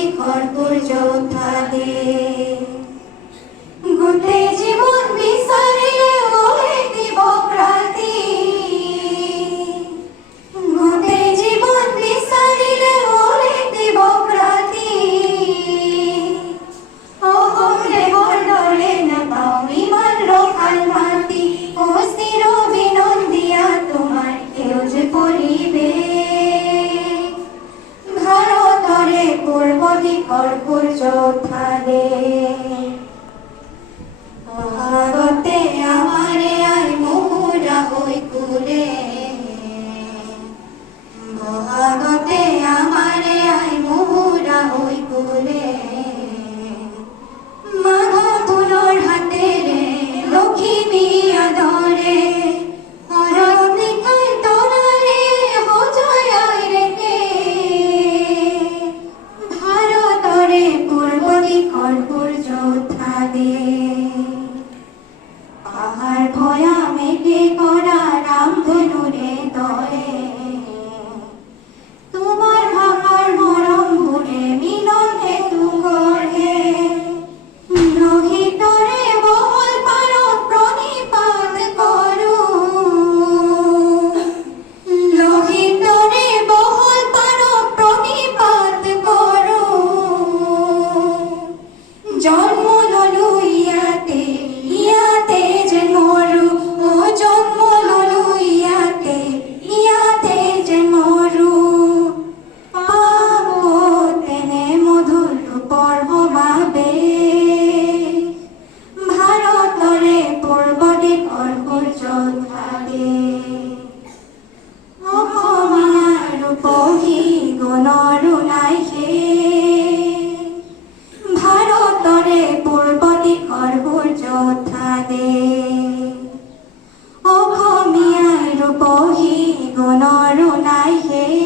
দিশৰ যোদ্ধাদে গোটেই জীৱন বিচাৰিলে মই দিব প্ৰাতি গোটেই জীৱন বিচাৰিলে মই দিব প্ৰাতি অসমদেৱৰ দৰে নাপাওঁ ইমান ৰসাল মাটি চিৰ বিনন্দীয়া তোমাৰ সেউজ পৰিৱেশ ভাৰতৰে পূৰ্ব দিশৰ যোদ্ধাদে বহাগতে আমাৰে আই মহুৰা হৈ কুলে বহাগতে আমাৰে আই মহুৰা হৈ কুলে মাঘ ফুলৰ হাতেৰে লখিমী আদৰে হৰনিকাই তৰাৰে সজায় ৰেকে ভাৰতৰে পূৰ্ব দিশৰ যোদ্ধাদে পাহাৰ ভৈয়ামেকে কৰা ৰামধেনুৰে দৰে তোমাৰ ভাষাৰ মৰমবোৰে মিলন হেতু গঢ়ে লোহিতৰে বহল পাৰত প্ৰণিপাত কৰোঁ লোহিতৰে বহল পাৰত প্ৰণিপাত কৰোঁ জন্ম ললো ইয়াতে যে মৰো জন্ম ললো ইয়াতে যে মৰো পাব তেনে মধুৰ ৰূপৰ বাবে ভাৰতৰে পূৰ্ব দিশৰ যোদ্ধাদে অসমীয়াৰ ৰূপহী গুণৰো নাই শেষ ভাৰতৰে পূৰ্ব দিশৰ যোদ্ধাদে অসমীয়াৰ ৰূপহী গুণৰো নাই শেষ